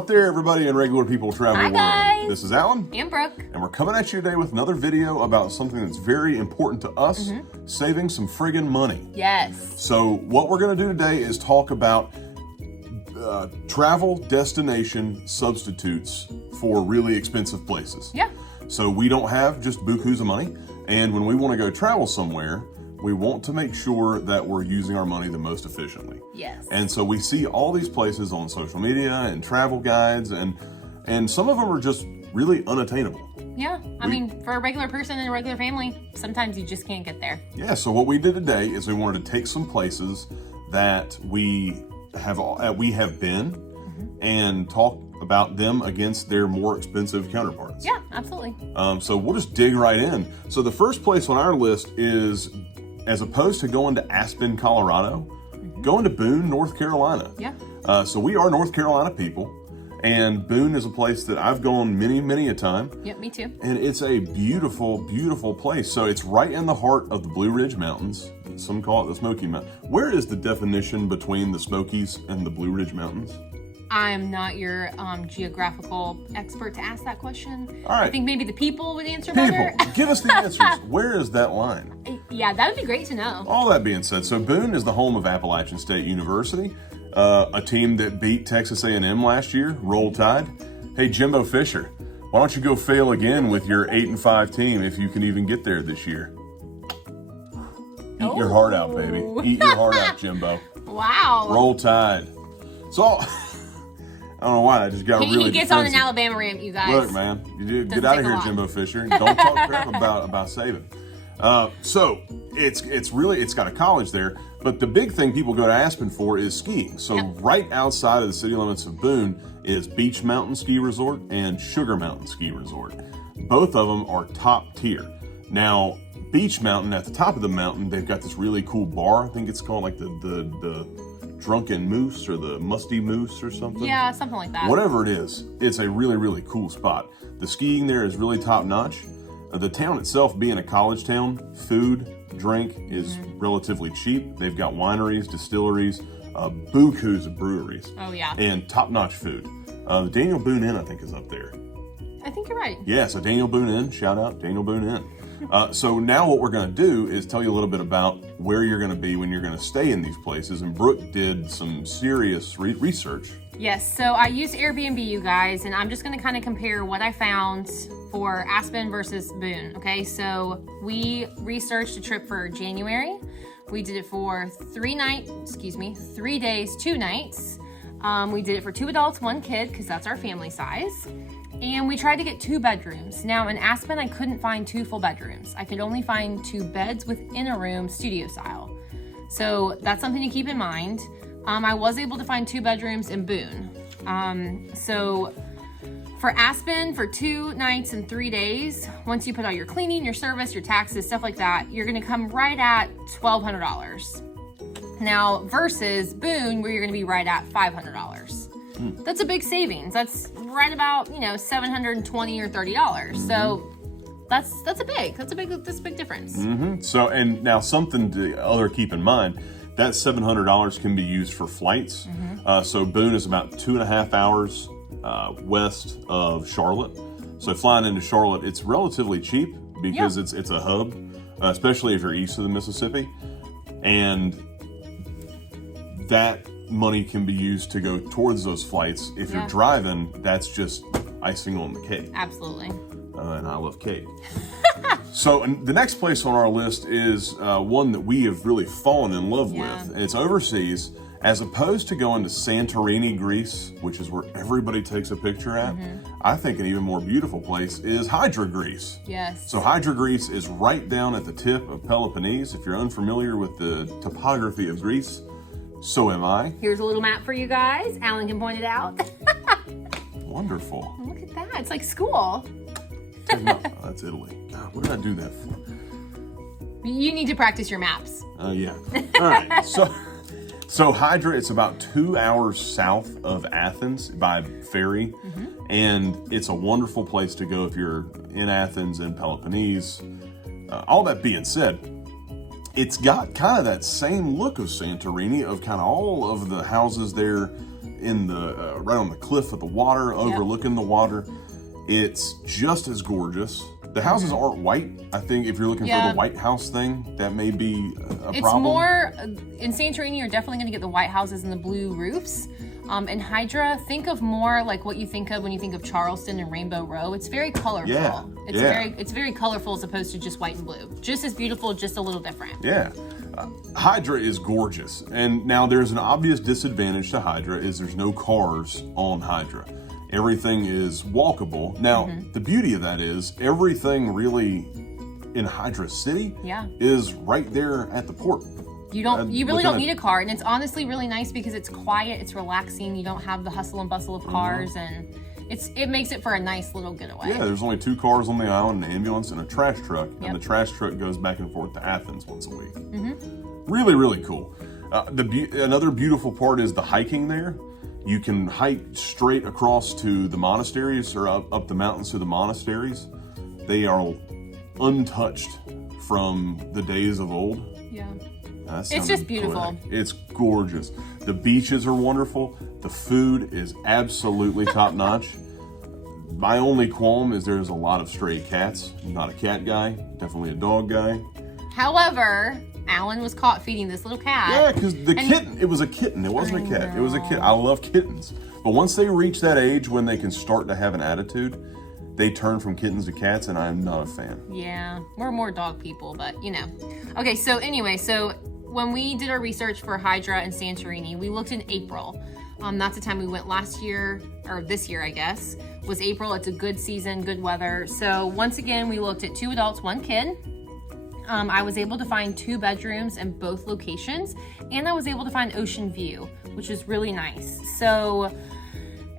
out there, everybody in regular people travel Hi, world. guys. This is Alan. And Brooke. And we're coming at you today with another video about something that's very important to us, saving some friggin' money. Yes. So what we're gonna do today is talk about travel destination substitutes for really expensive places. Yeah. So we don't have just bukus of money. And when we wanna go travel somewhere, we want to make sure that we're using our money the most efficiently. Yes. And so we see all these places on social media and travel guides, and some of them are just really unattainable. Yeah. I mean, for a regular person in a regular family, sometimes you just can't get there. Yeah, so what we did today is we wanted to take some places that we have been and talk about them against their more expensive counterparts. Yeah, absolutely. So we'll just dig right in. So the first place on our list is, as opposed to going to Aspen, Colorado, going to Boone, North Carolina. Yeah. So we are North Carolina people, and Boone is a place that I've gone many a time. Yep, me too. And it's a beautiful, beautiful place. So it's right in the heart of the Blue Ridge Mountains. Some call it the Smoky Mountains. Where is the definition between the Smokies and the Blue Ridge Mountains? I'm not your geographical expert to ask that question. All right. I think maybe the people would answer People, better. give us the answers. Where is that line? Yeah, that would be great to know. All that being said, so Boone is the home of Appalachian State University, a team that beat Texas A&M last year. Roll Tide. Hey, Jimbo Fisher, why don't you go fail again with your 8-5 team if you can even get there this year? Eat your heart out, baby. Eat your heart out, Jimbo. Wow. Roll Tide. So, I don't know why, I just got really He gets on an defensive. Alabama rant, you guys. Look, man, you get Doesn't out take of a here, lot. Jimbo Fisher. Don't talk crap about saving. So it's got a college there, but the big thing people go to Aspen for is skiing. So right outside of the city limits of Boone is Beach Mountain Ski Resort and Sugar Mountain Ski Resort. Both of them are top tier. Now, Beach Mountain, at the top of the mountain, they've got this really cool bar. I think it's called like the Drunken Moose or the Musty Moose or something. Yeah, something like that. Whatever it is, it's a really cool spot. The skiing there is really top notch. The town itself being a college town, food, drink is relatively cheap. They've got wineries, distilleries, bukus of breweries. Oh, yeah. And top notch food. The Daniel Boone Inn, I think, is up there. I think you're right. Yeah, so Daniel Boone Inn, shout out Daniel Boone Inn. So now what we're going to do is tell you a little bit about where you're going to be when you're going to stay in these places. And Brooke did some serious research. Yes, so I used Air BNB, you guys, and I'm just going to kind of compare what I found for Aspen versus Boone, okay? So we researched a trip for January. We did it for 3 days, 2 nights. We did it for 2 adults, 1 kid, because that's our family size. And we tried to get 2 bedrooms. Now in Aspen, I couldn't find 2 full bedrooms. I could only find 2 beds within a room, studio style. So that's something to keep in mind. I was able to find 2 bedrooms in Boone. So for Aspen, for 2 nights and 3 days, once you put all your cleaning, your service, your taxes, stuff like that, you're gonna come right at $1,200. Now, versus Boone, where you're gonna be right at $500. That's a big savings. That's right about, $720 or $30. So that's a big difference. So, and now something to keep in mind, that $700 can be used for flights. So Boone is about 2.5 hours west of Charlotte. So flying into Charlotte, it's relatively cheap because it's a hub, especially if you're east of the Mississippi. And that money can be used to go towards those flights. If you're driving, that's just icing on the cake. Absolutely. And I love cake. So the next place on our list is one that we have really fallen in love with. And it's overseas. As opposed to going to Santorini, Greece, which is where everybody takes a picture at, I think an even more beautiful place is Hydra, Greece. Yes. So Hydra, Greece is right down at the tip of Peloponnese. If you're unfamiliar with the topography of Greece, so am I. Here's a little map for you guys. Alan can point it out. Wonderful. Look at that. It's like school. Oh, that's Italy. God, what did I do that for? You need to practice your maps. Yeah. All right. So Hydra, it's about 2 hours south of Athens by ferry. And it's a wonderful place to go if you're in Athens and Peloponnese. All that being said, it's got kind of that same look of Santorini, of kind of all of the houses there in the right on the cliff of the water, overlooking the water. It's just as gorgeous. The houses aren't white. I think if you're looking for the White House thing, that may be a problem. It's more, in Santorini, you're definitely going to get the white houses and the blue roofs. In Hydra, think of more like what you think of when you think of Charleston and Rainbow Row. It's very colorful. Yeah. It's very colorful as opposed to just white and blue. Just as beautiful, just a little different. Yeah. Hydra is gorgeous. And now there's an obvious disadvantage to Hydra is there's no cars on Hydra. Everything is walkable. Now, the beauty of that is everything really in Hydra City is right there at the port. You really don't need a car, and it's honestly really nice because it's quiet, it's relaxing. You don't have the hustle and bustle of cars, and it makes it for a nice little getaway. Yeah, there's only 2 cars on the island, an ambulance and a trash truck, and the trash truck goes back and forth to Athens once a week. Really, really cool. Another beautiful part is the hiking there. You can hike straight across to the monasteries or up the mountains to the monasteries. They are untouched from the days of old. Yeah. It's just beautiful. Poetic. It's gorgeous. The beaches are wonderful. The food is absolutely top notch. My only qualm is there's a lot of stray cats. I'm not a cat guy, definitely a dog guy. However, Alan was caught feeding this little cat. Yeah, because it was a kitten. It wasn't a cat. It was a kitten. I love kittens. But once they reach that age when they can start to have an attitude, they turn from kittens to cats, and I am not a fan. Yeah, we're more dog people, but you know. Okay, so anyway, when we did our research for Hydra and Santorini, we looked in April. That's the time we went last year, or this year, I guess, was April. It's a good season, good weather. So once again, we looked at 2 adults, 1 kid. I was able to find 2 bedrooms in both locations, and I was able to find ocean view, which is really nice. So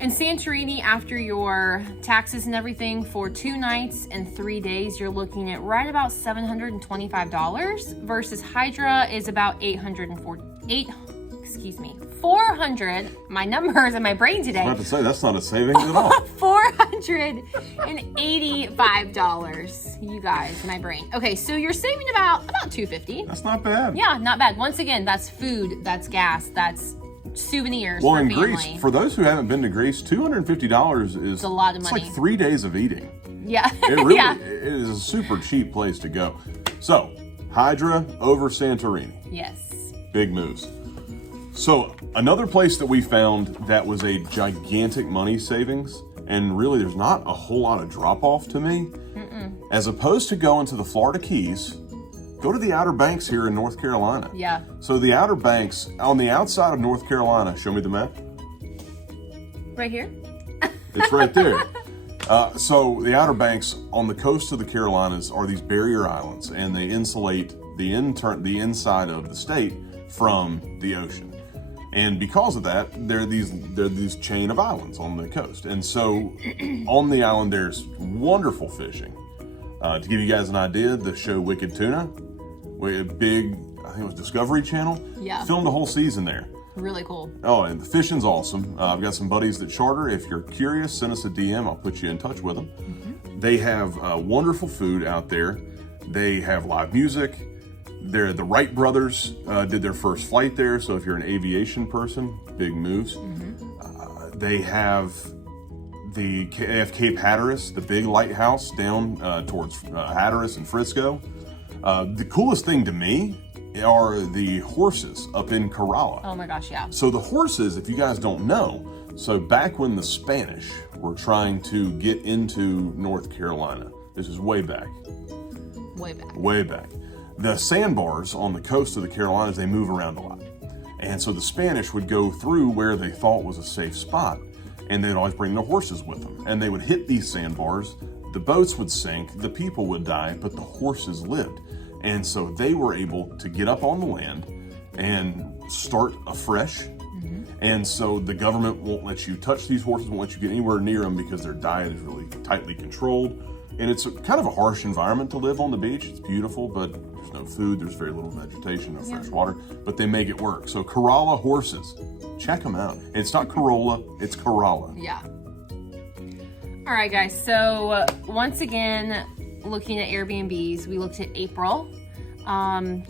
in Santorini, after your taxes and everything, for 2 nights and 3 days, you're looking at right about $725 versus Hydra is about 400. My numbers in my brain today. I was about to say, that's not a savings at all. $485. You guys, my brain. Okay, so you're saving about $250. That's not bad. Yeah, not bad. Once again, that's food, that's gas, that's souvenirs for family. Greece, for those who haven't been to Greece, $250 is a lot of money. It's like 3 days of eating. Yeah. It really it is a super cheap place to go. So, Hydra over Santorini. Yes. Big moves. So, another place that we found that was a gigantic money savings, and really there's not a whole lot of drop-off to me. As opposed to going to the Florida Keys, go to the Outer Banks here in North Carolina. Yeah. So the Outer Banks, on the outside of North Carolina, show me the map. Right here? It's right there. So the Outer Banks on the coast of the Carolinas are these barrier islands, and they insulate the inside of the state from the ocean. And because of that, they're these chain of islands on the coast. And so on the island, there's wonderful fishing. To give you guys an idea, the show Wicked Tuna, I think it was Discovery Channel, filmed a whole season there. Really cool. Oh, and the fishing's awesome. I've got some buddies that charter. If you're curious, send us a DM. I'll put you in touch with them. They have wonderful food out there. They have live music. The Wright brothers did their first flight there, so if you're an aviation person, big moves. They have Cape Hatteras, the big lighthouse down towards Hatteras and Frisco. The coolest thing to me are the horses up in Kerala. Oh my gosh, yeah. So the horses, if you guys don't know, so back when the Spanish were trying to get into North Carolina, this is way back. Way back. The sandbars on the coast of the Carolinas, they move around a lot. And so the Spanish would go through where they thought was a safe spot, and they'd always bring their horses with them. And they would hit these sandbars, the boats would sink, the people would die, but the horses lived. And so they were able to get up on the land and start afresh. And so the government won't let you touch these horses, won't let you get anywhere near them because their diet is really tightly controlled. And it's kind of a harsh environment to live on the beach. It's beautiful, but there's no food, there's very little vegetation, no fresh water, but they make it work. So Kerala horses, check them out. It's not Corolla, it's Kerala. Yeah. All right, guys. So once again, looking at Airbnbs, we looked at April.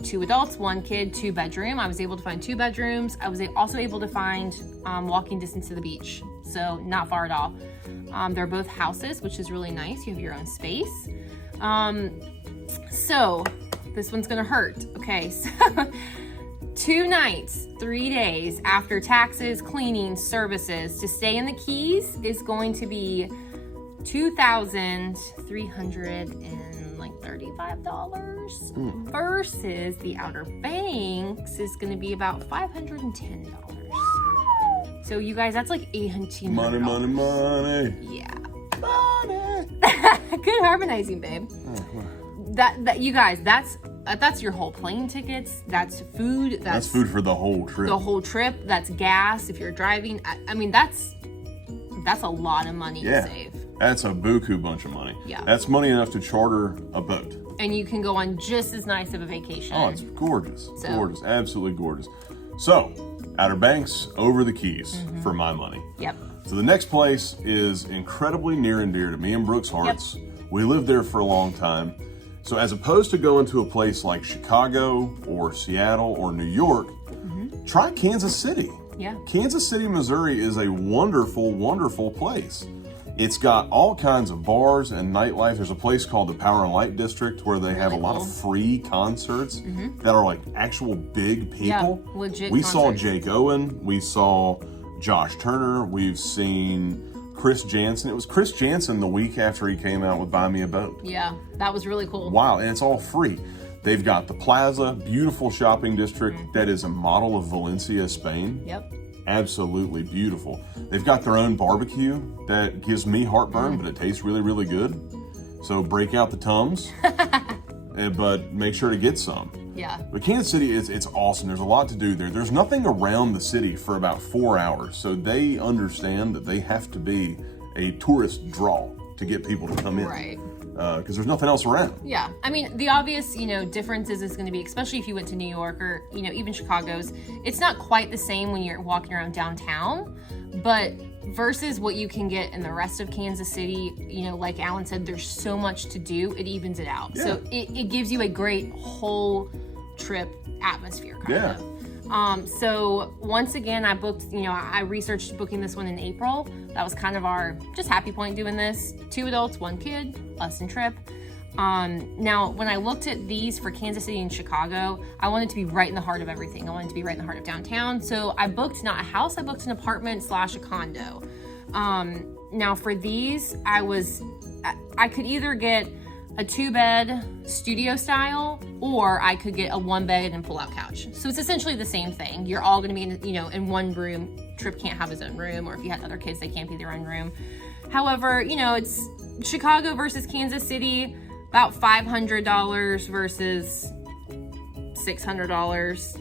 2 adults, 1 kid, 2 bedroom. I was able to find 2 bedrooms. I was also able to find walking distance to the beach, so not far at all. They're both houses, which is really nice. You have your own space. So this one's gonna hurt. Okay, so 2 nights, 3 days after taxes, cleaning, services to stay in the Keys is going to be $2,335 versus the Outer Banks is going to be about $510. So you guys, that's like $1,800. Money. Yeah. Money. Good harmonizing, babe. That you guys, that's your whole plane tickets. That's food. That's food for the whole trip. The whole trip. That's gas if you're driving. I mean, that's a lot of money to save. That's a buku bunch of money. Yeah. That's money enough to charter a boat. And you can go on just as nice of a vacation. Oh, it's gorgeous. Gorgeous. Absolutely gorgeous. So, Outer Banks over the Keys for my money. Yep. So the next place is incredibly near and dear to me and Brooke's hearts. Yep. We lived there for a long time. So as opposed to going to a place like Chicago or Seattle or New York, try Kansas City. Yeah. Kansas City, Missouri is a wonderful, wonderful place. It's got all kinds of bars and nightlife. There's a place called the Power and Light District where they have a lot of free concerts that are like actual big people. Yeah, legit We concerts. saw Jake Owen. We saw Josh Turner. We've seen Chris Jansen. It was Chris Jansen the week after he came out with Buy Me a Boat. Yeah, that was really cool. Wow, and it's all free. They've got the Plaza, beautiful shopping district that is a model of Valencia, Spain. Yep. Absolutely beautiful. They've got their own barbecue that gives me heartburn, but it tastes really, really good. So break out the Tums, but make sure to get some. Yeah. But Kansas City, it's awesome. There's a lot to do there. There's nothing around the city for about 4 hours, so they understand that they have to be a tourist draw to get people to come in. Right. Because there's nothing else around. Yeah, I mean, the obvious, differences is going to be, especially if you went to New York or, even Chicago's, it's not quite the same when you're walking around downtown, but versus what you can get in the rest of Kansas City, like Alan said, there's so much to do, it evens it out. Yeah. So it gives you a great whole trip atmosphere, kind of. So once again, I booked, I researched booking this one in April. That was kind of our just happy point doing this. 2 adults, 1 kid, us and trip. Now, when I looked at these for Kansas City and Chicago, I wanted to be right in the heart of everything. I wanted to be right in the heart of downtown. So I booked not a house, I booked an apartment / a condo. Now for these, I could either get a 2-bed studio style, or I could get a 1-bed and pull-out couch. So it's essentially the same thing. You're all going to be in one room. Trip can't have his own room, or if you had other kids, they can't be their own room. However, it's Chicago versus Kansas City, about $500 versus $600.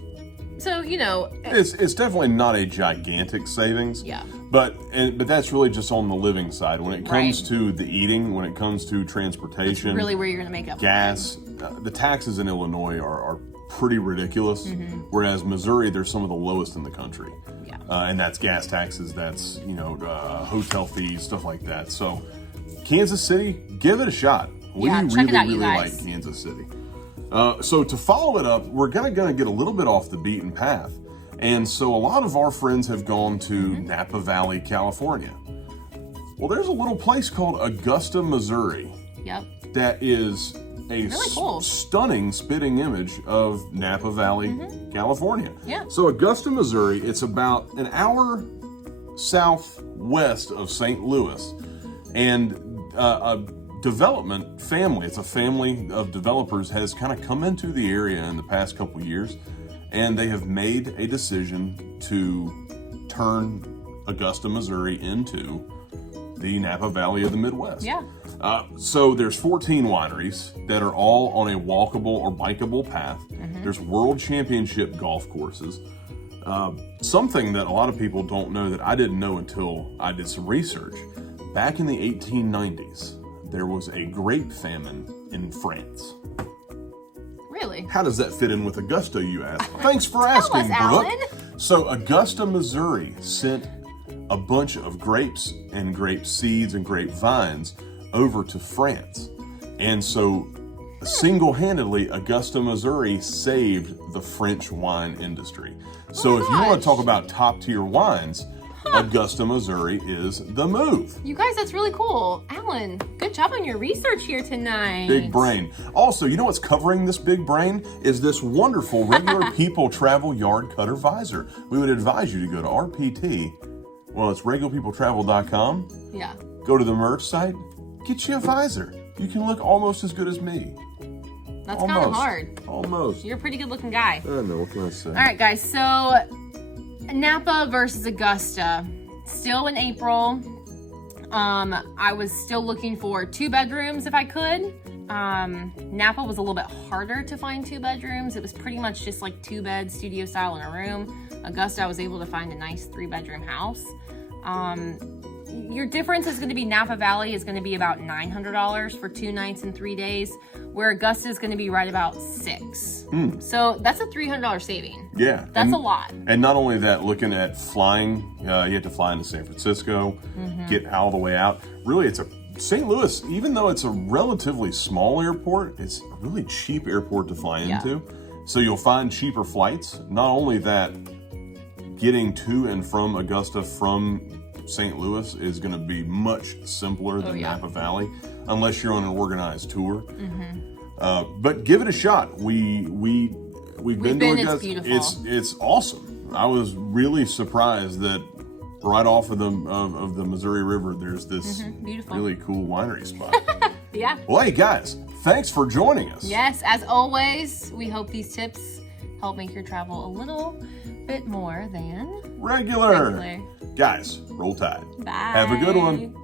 So, It's definitely not a gigantic savings. Yeah. But that's really just on the living side. When it comes Right. to the eating, when it comes to transportation, really where you're going to make up gas, the taxes in Illinois are pretty ridiculous. Whereas Missouri, they're some of the lowest in the country. Yeah. And that's gas taxes, that's, hotel fees, stuff like that. So Kansas City, give it a shot. We Yeah, really, check it out, you really guys. like Kansas City. So to follow it up, we're gonna get a little bit off the beaten path. And so a lot of our friends have gone to Napa Valley, California. Well, there's a little place called Augusta, Missouri Yep. that is a Really cool. stunning spitting image of Napa Valley, California. Yeah. So Augusta, Missouri, it's about an hour southwest of St. Louis. And a development family, it's a family of developers, has kind of come into the area in the past couple years, and they have made a decision to turn Augusta, Missouri into the Napa Valley of the Midwest. Yeah. So there's 14 wineries that are all on a walkable or bikeable path. There's world championship golf courses. Something that a lot of people don't know that I didn't know until I did some research. Back in the 1890s, there was a grape famine in France. Really? How does that fit in with Augusta, you ask? Thanks for asking, us, Brooke. Alan. So Augusta, Missouri sent a bunch of grapes and grape seeds and grape vines over to France. And so single-handedly, Augusta, Missouri saved the French wine industry. So if you want gosh. to talk about top-tier wines, Augusta, Missouri is the move. You guys, that's really cool. Alan, good job on your research here tonight. Big brain. Also, you know what's covering this big brain is this wonderful regular people travel yard cutter visor. We would advise you to go to RPT. Well, it's regularpeopletravel.com. Yeah. Go to the merch site. Get you a visor. You can look almost as good as me. That's kind of hard. Almost. You're a pretty good looking guy. I don't know, what can I say? All right, guys. So Napa versus Augusta. Still in April. I was still looking for 2 bedrooms if I could. Napa was a little bit harder to find 2 bedrooms. It was pretty much just like 2 beds, studio style in a room. Augusta, I was able to find a nice 3-bedroom house. Your difference is going to be Napa Valley is going to be about $900 for 2 nights and 3 days, where Augusta is going to be right about $600. So that's a $300 saving. Yeah. That's a lot. And not only that, looking at flying, you have to fly into San Francisco, get all the way out. Really, it's St. Louis, even though it's a relatively small airport, it's a really cheap airport to fly into. So you'll find cheaper flights. Not only that, getting to and from Augusta from St. Louis is going to be much simpler than Napa Valley, unless you're on an organized tour. But give it a shot. We've been to Augusta. It's beautiful. It's awesome. I was really surprised that right off of the Missouri River, there's this really cool winery spot. Yeah. Well, hey guys, thanks for joining us. Yes, as always, we hope these tips help make your travel a little bit more than Regular. Guys, roll tide. Bye. Have a good one.